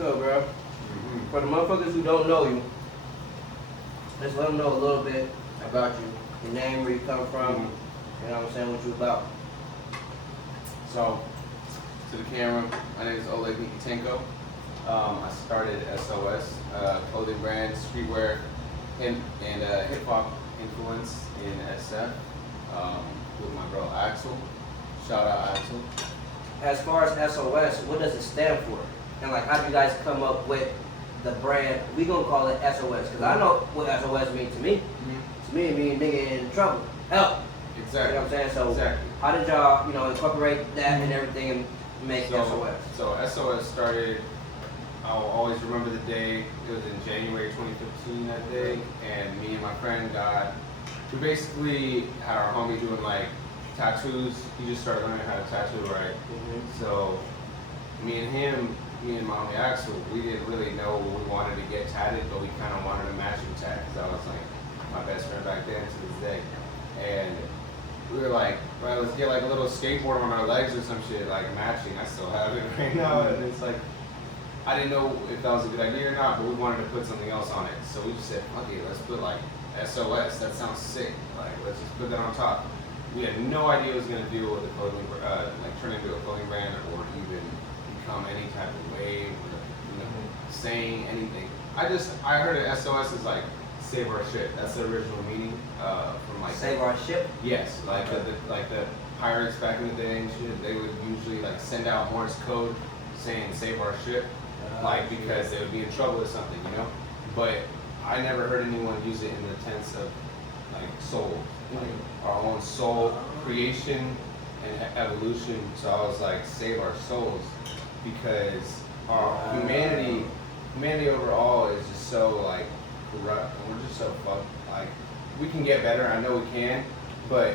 So, bro, for the motherfuckers who don't know you, let's let them know a little bit about you. Your name, where you come from, you know what I'm saying, what you about. So, to the camera, my name is Oleg. I started SOS, clothing brand, streetwear, and hip hop influence in SF with my bro Axel. Shout out Axel. As far as SOS, what does it stand for? And like, how do you guys come up with the brand? We gonna call it SOS, because I know what SOS means to me. To me, it means nigga in trouble, help. Exactly. You know what I'm saying? So, exactly. How did y'all, incorporate that and everything and make SOS? So SOS started, I'll always remember the day, it was in January 2015 that day, and me and my friend we basically had our homie doing like tattoos. He just started learning how to tattoo, right? So me and my homie Axel, we didn't really know what we wanted to get tatted, but we kind of wanted a matching tat, because I was like my best friend back then to this day. And we were like, right, let's get like a little skateboard on our legs or some shit, like matching. I still have it right now, and it's like, I didn't know if that was a good idea or not, but we wanted to put something else on it. So we just said, okay, let's put like SOS, that sounds sick. Like, let's just put that on top. We had no idea it was gonna deal with a clothing, like turn into a clothing brand or even become any type of wave or, saying anything. I heard it SOS is like, save our shit. That's the original meaning from like Save our ship? Yes, like the pirates back in the day and shit. They would usually like send out Morse code saying save our ship, like because they would be in trouble or something, But I never heard anyone use it in the tense of like soul, like our own soul creation and evolution. So I was like, save our souls, because our humanity overall is just so like corrupt, and we're just so fucked. Like, we can get better, I know we can, but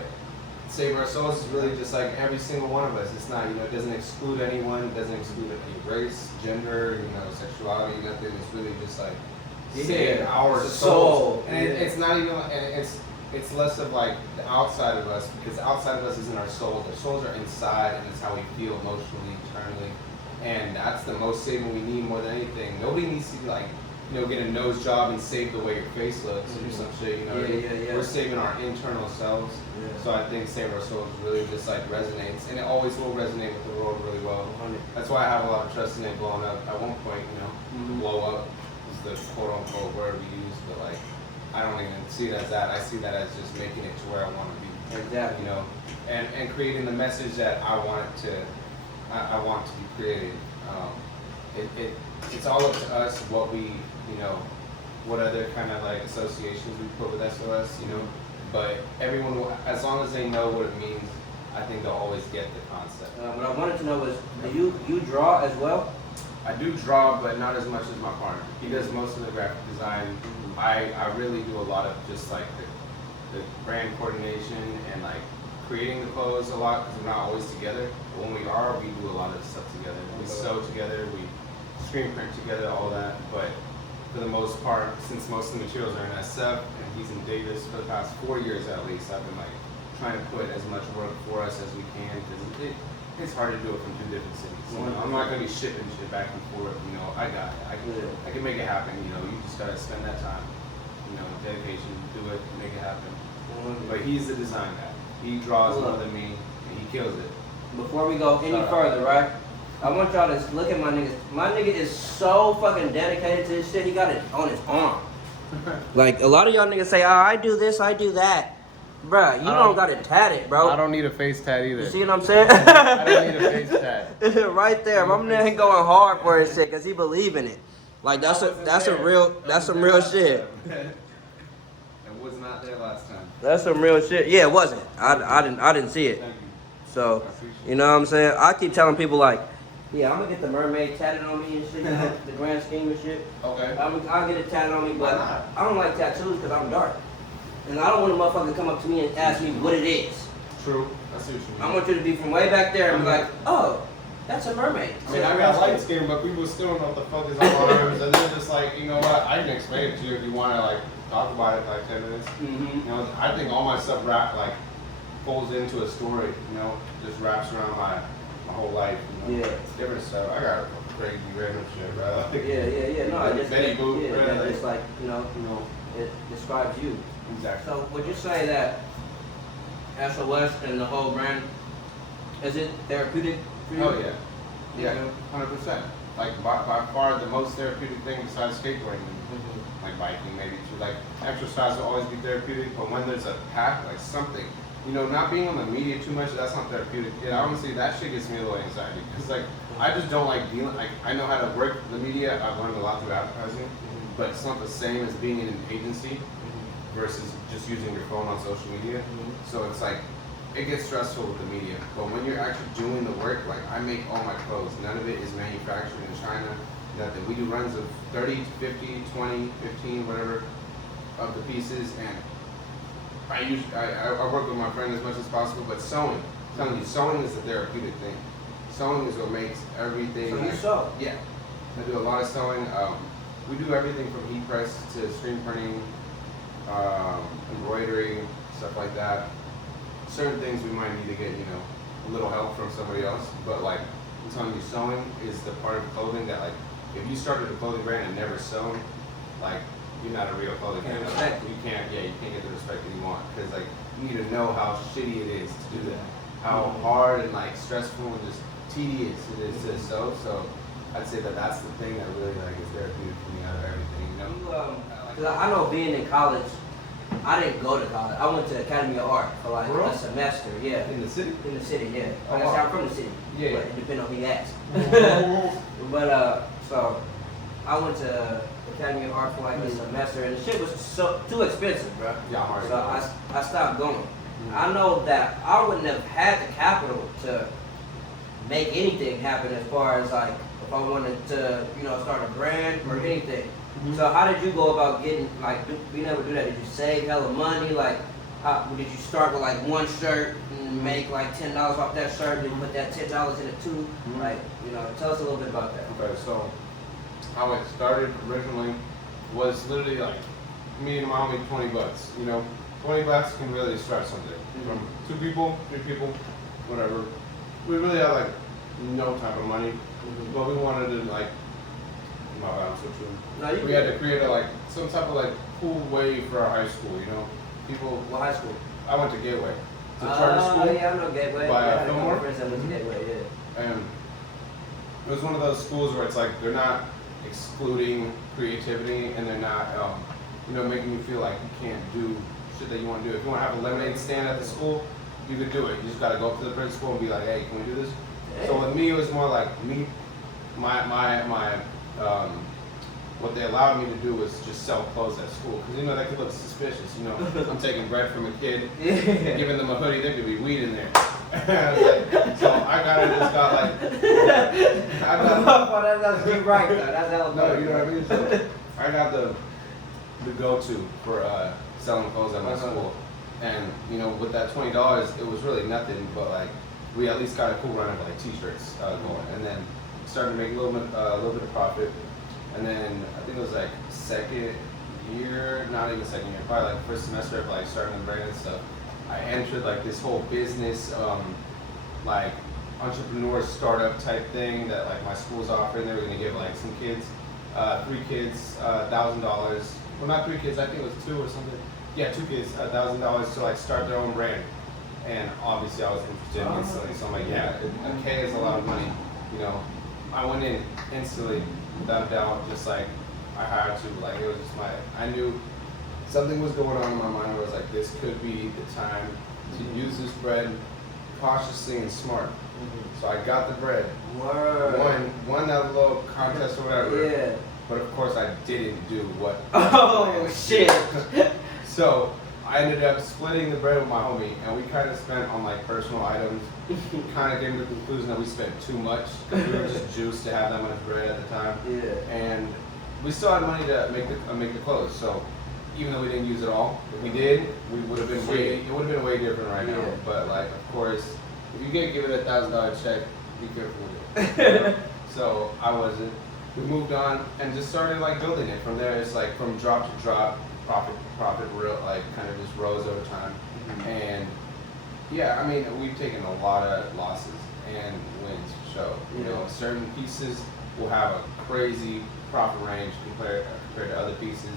save our souls is really just like every single one of us. It's not, it doesn't exclude anyone, it doesn't exclude any race, gender, sexuality, nothing. It's really just like save our souls. And it's not even, and it's less of like the outside of us, because the outside of us isn't our souls. Our souls are inside, and it's how we feel emotionally, internally. And that's the most saving we need more than anything. Nobody needs to like, get a nose job and save the way your face looks or some shit, We're saving our internal selves. So I think save our souls really just like resonates, and it always will resonate with the world really well. That's why I have a lot of trust in it blowing up. At one point, blow up is the quote unquote word we use, but like, I don't even see it as that. I see that as just making it to where I want to be. Exactly. And creating the message that I want to be created. It's all up to us what we, what other kind of like associations we put with SOS, but everyone will, as long as they know what it means, I think they'll always get the concept. What I wanted to know was, do you draw as well? I do draw, but not as much as my partner. He does most of the graphic design. I really do a lot of just like the brand coordination and like creating the clothes a lot, because we're not always together. But when we are, we do a lot of stuff together. We sew together, we screen print together, all that. But for the most part, since most of the materials are in SF and he's in Davis for the past 4 years at least, I've been like trying to put as much work for us as we can, because it's hard to do it from 2 different cities. I'm not gonna be shipping shit back and forth. I got it. I can make it happen. You just gotta spend that time. Dedication, do it, make it happen. But he's the design guy. He draws more than me, and he kills it. Before we go any further, right? I want y'all to look at my nigga. My nigga is so fucking dedicated to this shit. He got it on his arm. Like, a lot of y'all niggas say, oh, I do this, I do that. Bruh, you don't got it tatted, bro. I don't need a face tat either. You see what I'm saying? I don't need a face tat. Right there. My man ain't going hard for his shit, because he believe in it. Like, that's some real shit. It was not there last time. That's some real shit. Yeah, it wasn't. I didn't see it. Thank you. So, you know what I'm saying? I keep telling people like, yeah, I'm gonna get the mermaid tatted on me and shit, the grand scheme and shit. Okay. I'll get it tatted on me, but I don't like tattoos because I'm dark. And I don't want a motherfucker to come up to me and ask me what it is. True. I see what you mean. I want you to be from way back there and be like, oh, that's a mermaid. I mean, I got light skin, but people still don't know what the fuck is on my arms. And they're just like, you know what? I can explain it to you if you want to like talk about it for like 10 minutes. I think all my stuff folds into a story. Just wraps around my whole life. Yeah. It's different stuff. I got crazy random shit, bro. Like, Yeah. No, it just Betty Boop, yeah, bro. it's like it describes you. Exactly. So would you say that SOS and the whole brand is it therapeutic for you? Oh yeah. Yeah, 100%. Like by far the most therapeutic thing besides skateboarding, like biking maybe too. Like exercise will always be therapeutic, but when there's a pack, like something, not being on the media too much, that's not therapeutic. Yeah, honestly, that shit gets me a little anxiety because like I just don't like dealing. Like I know how to work the media. I've learned a lot through advertising, but it's not the same as being in an agency versus just using your phone on social media. So it's like it gets stressful with the media, but when you're actually doing the work, like I make all my clothes, none of it is manufactured in China, nothing. We do runs of 30, 50, 20, 15, whatever of the pieces, and I work with my friend as much as possible, but sewing, I'm telling you, sewing is a therapeutic thing. Sewing is what makes everything. So you sew? Yeah, I do a lot of sewing. We do everything from heat press to screen printing, embroidery, stuff like that. Certain things we might need to get, a little help from somebody else, but like I'm telling you, sewing is the part of clothing that like, if you started a clothing brand and never sewn, like you're not a real clothing brand. You can't get the respect that you want, because like you need to know how shitty it is to do that, how hard and like stressful and just tedious it is to sew. So I'd say that that's the thing that really like is therapeutic for me out of everything, Cause I know being in college, I didn't go to college. I went to Academy of Art for like a semester. Yeah. In the city? In the city, yeah. Oh, Like I said, I'm from the city. Yeah. But it depends on who you ask. So I went to Academy of Art for like a semester, and the shit was so too expensive, bro. Yeah, hard. So I stopped going. I know that I wouldn't have had the capital to make anything happen as far as like if I wanted to, start a brand or anything. So how did you go about getting being able to do that? Did you save hella money? Like, did you start with like one shirt and make like $10 off that shirt, and then put that $10 in it too? Like, tell us a little bit about that. Okay, so how it started originally was literally like me and my homie, $20. $20 can really start something. From 2 people, 3 people, whatever. We really had like no type of money, but we wanted to like. We had to create some type of cool way for our high school, People. What high school? I went to Gateway. It's a charter school. Oh yeah, I know Gateway. By Fillmore. Friends that went to Gateway, yeah. And it was one of those schools where it's like they're not excluding creativity, and they're not, making you feel like you can't do shit that you want to do. If you want to have a lemonade stand at the school, you could do it. You just got to go up to the principal and be like, hey, can we do this? Yeah. So with me, it was more like what they allowed me to do was just sell clothes at school, because that could look suspicious. I'm taking bread from a kid, giving them a hoodie. There could be weed in there. So I just got that's right though. That's hella no, you know what I mean. So I got the go-to for selling clothes at my school, and with that $20, it was really nothing, but we at least got a cool run of t-shirts going, and then started to make a little bit of profit. And then I think it was second year, not even second year, probably first semester of starting the brand and stuff. I entered this whole business, entrepreneur startup type thing that my school was offering. They were gonna give some kids, 3 kids, $1,000. Well, not 3 kids, I think it was 2 or something. Yeah, 2 kids, $1,000 to start their own brand. And obviously I was interested instantly, so I'm like, yeah, a K is a lot of money, I went in instantly. Without a doubt, just I had to, it was just I knew something was going on in my mind where I was this could be the time to use this bread cautiously and smart. So I got the bread. Won that little contest or whatever. Yeah. But of course I didn't do what. Oh shit. So I ended up splitting the bread with my homie, and we kind of spent on personal items. Kind of came to the conclusion that we spent too much. We were just juiced to have that much bread at the time. Yeah. And we still had money to make the clothes. So even though we didn't use it all, if we did, we would have been it would have been way different right now. But of course, if you get given a $1,000 check, be careful with it. So I wasn't. We moved on and just started building it from there. It's from drop to drop, profit real kind of just rose over time. And yeah, I mean, we've taken a lot of losses and wins to show. Certain pieces will have a crazy profit range compared to other pieces.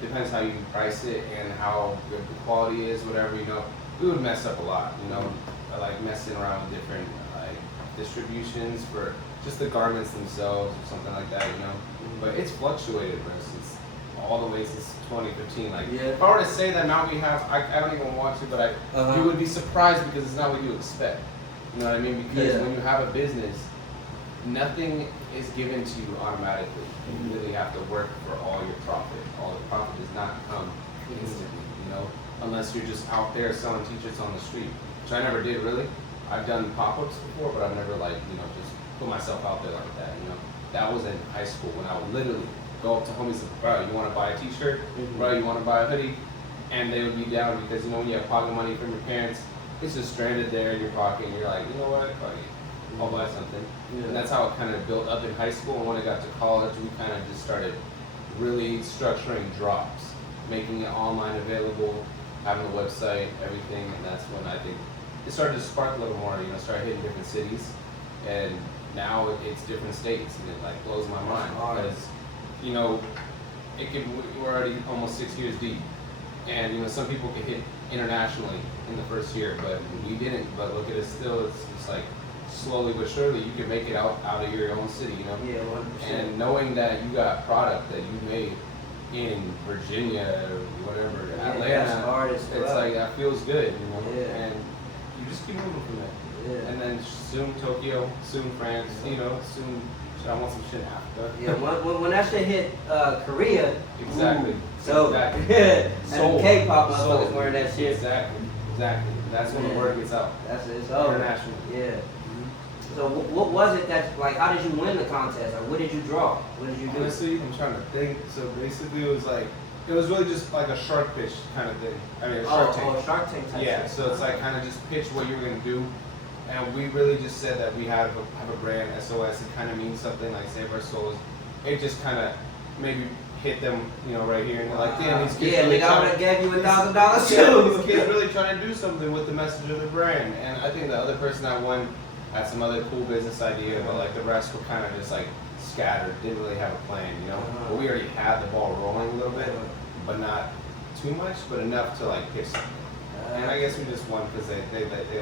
Depends how you price it and how good the quality is, whatever, you know. We would mess up a lot, you know, like messing around with different like distributions for just the garments themselves or something like that, you know. But it's fluctuated, bro, since all the way since 2015. Like, if I were to say the amount we have, I don't even want to, but you would be surprised because it's not what you expect. You know what I mean? Because when you have a business, nothing is given to you automatically. You really have to work for all your profit. All the profit does not come instantly, you know, unless you're just out there selling t-shirts on the street, which I never did really. I've done pop-ups before, but I've never like, you know, just put myself out there like that, you know. That was in high school when I would literally go up to homies and, bro, you want to buy a t-shirt? Bro, you want to buy a hoodie? And they would be down because, you know, when you have pocket money from your parents, it's just stranded there in your pocket and you're like, you know what, I'll buy something. And that's how it kind of built up in high school. And when I got to college, we kind of just started really structuring drops, making it online available, having a website, everything. And that's when I think it started to spark a little more, you know, started hitting different cities. And now it's different states, and it like blows my mind because, you know, we're already almost 6 years deep. And, you know, some people can hit internationally in the first year, but we didn't. But look at it still, it's like slowly but surely you can make it out of your own city, you know? Yeah, 100%. And knowing that you got product that you made in Virginia or whatever, Atlanta, it's like, that feels good, you know? And you just keep moving from there. And then soon Tokyo, soon France, you know, soon I want some shit in Africa. Yeah, when that shit hit Korea. Exactly. So, and K-pop motherfuckers wearing that shit. Exactly. That's when the word gets out. That's it. It's over. International. Yeah. So what was it that, like, how did you win the contest? Or what did you draw? What did you do? Honestly, I'm trying to think. So basically it was really just like a Shark Fish kind of thing. I mean, a Shark Tank. Shark Tank type Yeah, shit. so it's like kind of just pitch what you were going to do. And we really just said that we have a brand, SOS. It kind of means something like Save Our Souls. It just kind of maybe hit them, you know, right here. And they're like, damn, these kids really I would have gave you $1,000 too. These kids really trying to do something with the message of the brand. And I think the other person that won had some other cool business idea, but like the rest were kind of just like scattered, didn't really have a plan, you know. But we already had the ball rolling a little bit, but not too much, but enough to like pitch something. And I guess we just won because they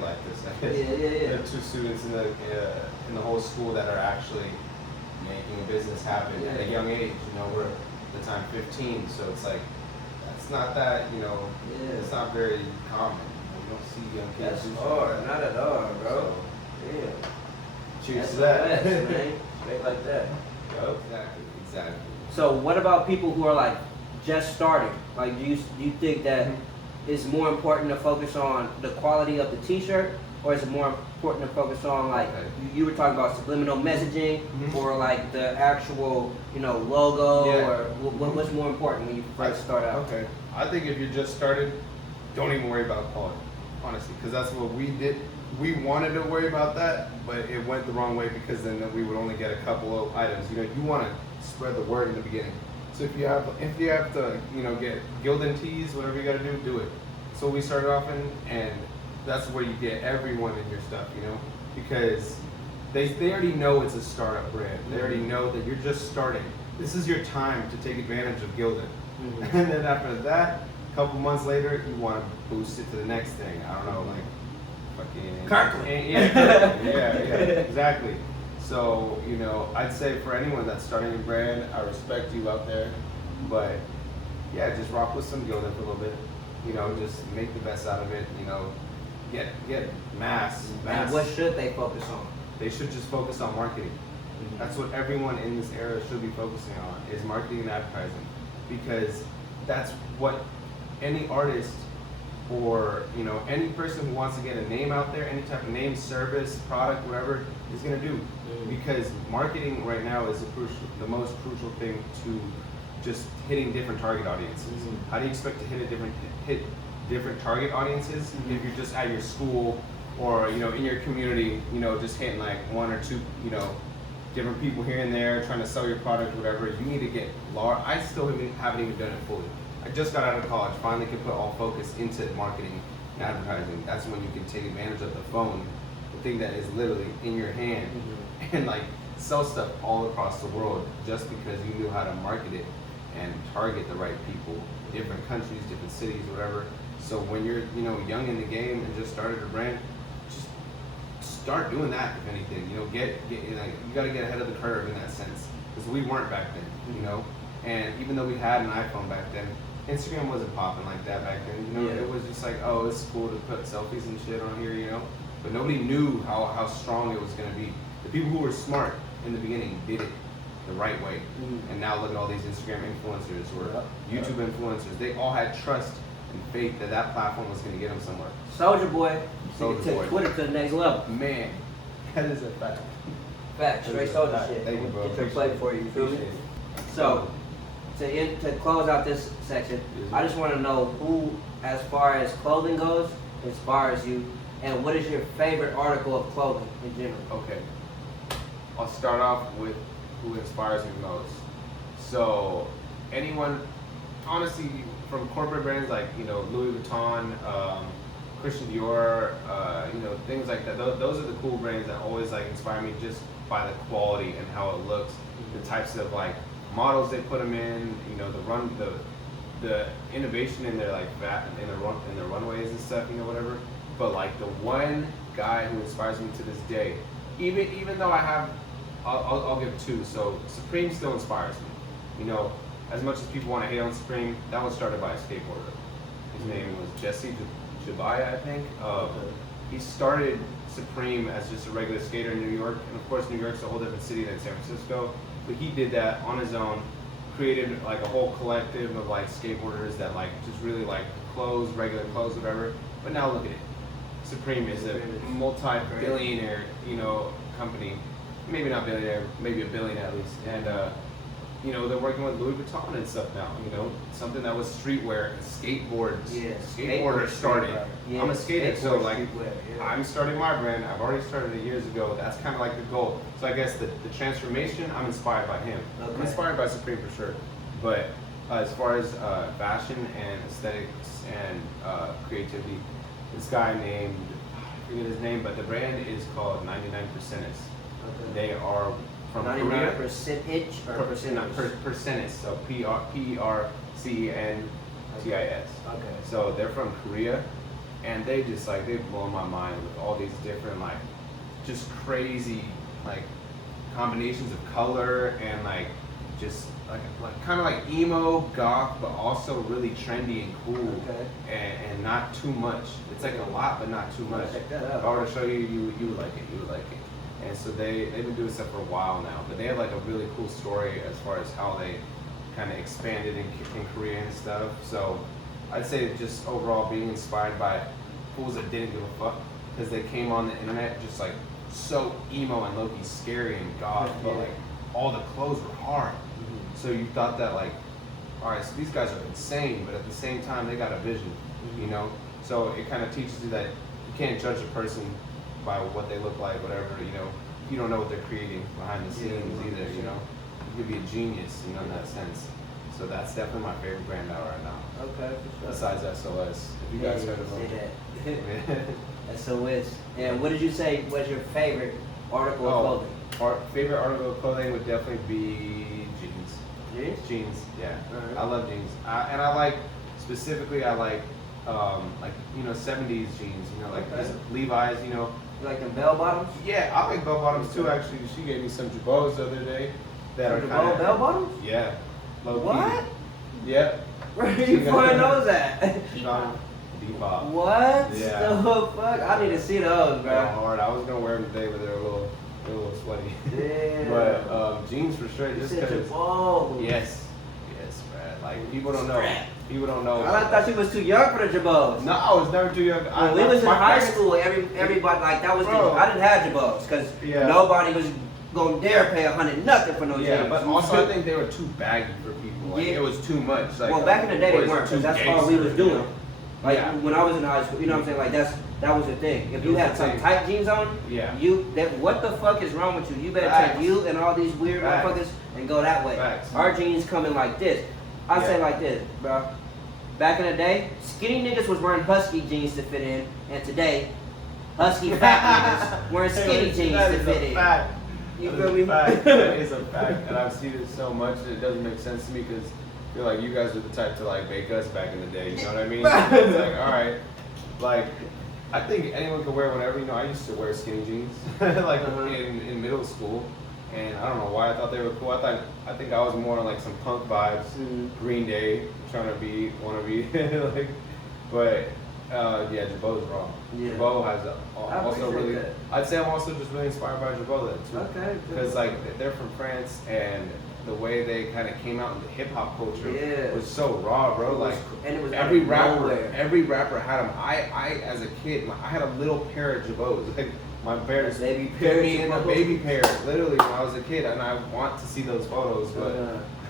like this. I guess. There are 2 students in the whole school that are actually making a business happen at a young age. You know, we're at the time 15, so it's like that's not that, you know, it's not very common. You don't see young kids. That's hard, not at all, bro. Yeah. Cheers to that. Man. Straight like that. Exactly. So what about people who are like just starting? Like, do you think that it's more important to focus on the quality of the t-shirt, or is it more important to focus on, like, you were talking about subliminal messaging, or like the actual, you know, logo, or what's more important when you first start out? Okay. I think if you're just started, don't even worry about quality, honestly, because that's what we did. We wanted to worry about that, but it went the wrong way because then we would only get a couple of items. You know, you want to spread the word in the beginning. So if you have to, you know, get Gildan tees, whatever you got to do it. So we started off in, and that's where you get everyone in your stuff, you know, because they already know it's a startup brand. They already know that you're just starting. This is your time to take advantage of Gildan. And then after that, a couple months later, you want to boost it to the next thing. I don't know, like fucking Kirkland. Yeah, exactly. So, you know, I'd say for anyone that's starting a brand, I respect you out there, but yeah, just rock with some Gildan for a little bit. You know, just make the best out of it. You know, get mass. And what should they focus on? They should just focus on marketing. That's what everyone in this era should be focusing on, is marketing and advertising, because that's what any artist or, you know, any person who wants to get a name out there, any type of name, service, product, whatever, is going to do. Because marketing right now is the most crucial thing to just hitting different target audiences. How do you expect to hit different target audiences if you're just at your school or, you know, in your community, you know, just hitting like 1 or 2, you know, different people here and there trying to sell your product, whatever. You need to get large. I still haven't even done it fully. I just got out of college, finally can put all focus into marketing and advertising. That's when you can take advantage of the phone, the thing that is literally in your hand, and like sell stuff all across the world just because you knew how to market it and target the right people, different countries, different cities, whatever. So when you're, you know, young in the game and just started a brand, just start doing that. If anything, you know, you know, you got to get ahead of the curve in that sense, because we weren't back then, you know. And even though we had an iPhone back then, Instagram wasn't popping like that back then. You know, it was just like, oh, it's cool to put selfies and shit on here, you know. But nobody knew how strong it was gonna be. The people who were smart in the beginning did it the right way. And now look at all these Instagram influencers or YouTube influencers. They all had trust and faith that that platform was gonna get them somewhere. Soldier Boy. Soldier Took Boy. Twitter to the next level. Man, that is a fact. Fact, straight soldier shit. Thank you, bro. Get your plate for you, you feel me? So, to close out this section, I just want to know who, as far as clothing goes, inspires you, and what is your favorite article of clothing in general? Okay, I'll start off with who inspires me most. So, anyone, honestly, from corporate brands like, you know, Louis Vuitton, Christian Dior, you know, things like that. Those are the cool brands that always like inspire me just by the quality and how it looks, the types of like models they put them in, you know, the innovation in their like in their runways and stuff, you know, whatever. But like the one guy who inspires me to this day, even though I'll give two. So Supreme still inspires me. You know, as much as people want to hate on Supreme, that was started by a skateboarder. His name was Jesse Jabaya, I think. He started Supreme as just a regular skater in New York, and of course New York's a whole different city than San Francisco. But he did that on his own, created like a whole collective of like skateboarders that like just really like clothes, regular clothes, whatever. But now look at it. Supreme is a multi-billionaire, you know, company. Maybe not billionaire, maybe a billionaire at least. And you know, they're working with Louis Vuitton and stuff now. You know, something that was streetwear, skateboards. Yeah, skateboarders started. Yeah, I'm a skater, so like I'm starting my brand. I've already started it years ago. That's kind of like the goal. So I guess the transformation, I'm inspired by him. Okay. I'm inspired by Supreme for sure. But as far as fashion and aesthetics and creativity, this guy named, I forget his name, but the brand is called 99 Percenters. Okay. They are from 99 percentage or percentage? Percentage, so Percentis. Okay. So they're from Korea, and they just like, they blow my mind with all these different like, just crazy like combinations of color and like just like kind of like emo goth, but also really trendy and cool. Okay. And not too much. It's like a lot, but not too much. Check that out. If I were to show you, you would like it. You would like it. And so they've been doing stuff for a while now, but they have like a really cool story as far as how they kind of expanded in Korea and stuff. So I'd say just overall being inspired by fools that didn't give a fuck, because they came on the internet just like so emo and low-key scary and goth, but like all the clothes were hard. So you thought that like, all right, so these guys are insane, but at the same time they got a vision, you know? So it kind of teaches you that you can't judge a person by what they look like, whatever, you know. You don't know what they're creating behind the scenes either, you know. You could be a genius, you know, in that sense. So that's definitely my favorite brand out right now. Okay, for sure. Besides SOS. If you guys heard of them. SOS. And what did you say was your favorite article of clothing? Our favorite article of clothing would definitely be jeans. Jeans? Jeans, yeah. Right. I love jeans. And I like, specifically, I like you know, 70s jeans, you know, like Levi's, you know. You like them bell bottoms? Yeah, I like bell bottoms too, actually. She gave me some Jabots the other day that are kind of bell bottoms? Yeah. What? Yep. Where are you find those at? Depop. What? Yeah. The fuck? I need to see those, bro. They're hard. I was gonna wear them today, but they're a little sweaty. Damn. But jeans for sure, just because. Yes, Brad. Like people don't know. People don't know. I thought she was too young for the Jabots. No, I was never too young. When we was in high school, everybody like that was. I didn't have Jabots because nobody was gonna dare pay $100 nothing for no jeans. Yeah, but also I think they were too baggy for people. Like, it was too much. Like, well, back in the day they weren't, because that's all we was doing. Like when I was in high school, you know what I'm saying? Like that was the thing. If you had some tight jeans on, what the fuck is wrong with you? You better take you and all these weird motherfuckers and go that way. Our jeans coming like this. I say like this, bro. Back in the day, skinny niggas was wearing husky jeans to fit in, and today, husky fat niggas wearing skinny jeans to fit in. You feel me? That is a fact, and I've seen it so much that it doesn't make sense to me because I feel like you guys are the type to like make us back in the day. You know what I mean? It's like, all right, like I think anyone can wear whatever. You know, I used to wear skinny jeans like in middle school, and I don't know why I thought they were cool. I think I was more on like some punk vibes, Green Day, trying to wanna be like, but. Yeah, Jabot's wrong. Yeah. Jabot has also really. that. I'd say I'm also just really inspired by Jabot then too. Okay. Because like they're from France and the way they kind of came out into hip hop culture was so raw, bro. Like and it was every nowhere. rapper had them. I as a kid, I had a little pair of Jabots. Like my parents Baby put pair me in a Jabot. baby pair, literally when I was a kid, and I want to see those photos, but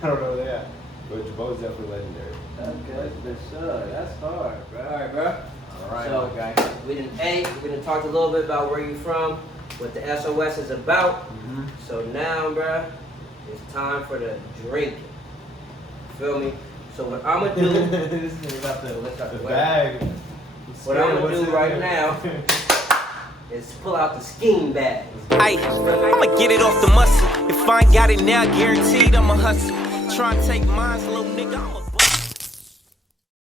I don't know that. But Jabot's definitely legendary. Okay, for sure. That's hard, bro. All right, bro. All right, So, guy. we didn't talk a little bit about where you from, what the SOS is about. So now, bro, it's time for the drinking. Feel me? So what I'm gonna do? This is about the bag. What I'm gonna do right now is pull out the scheme bag. I'ma get it off the muscle. If I ain't got it now, guaranteed I'ma hustle. Try and take mine, little nigga.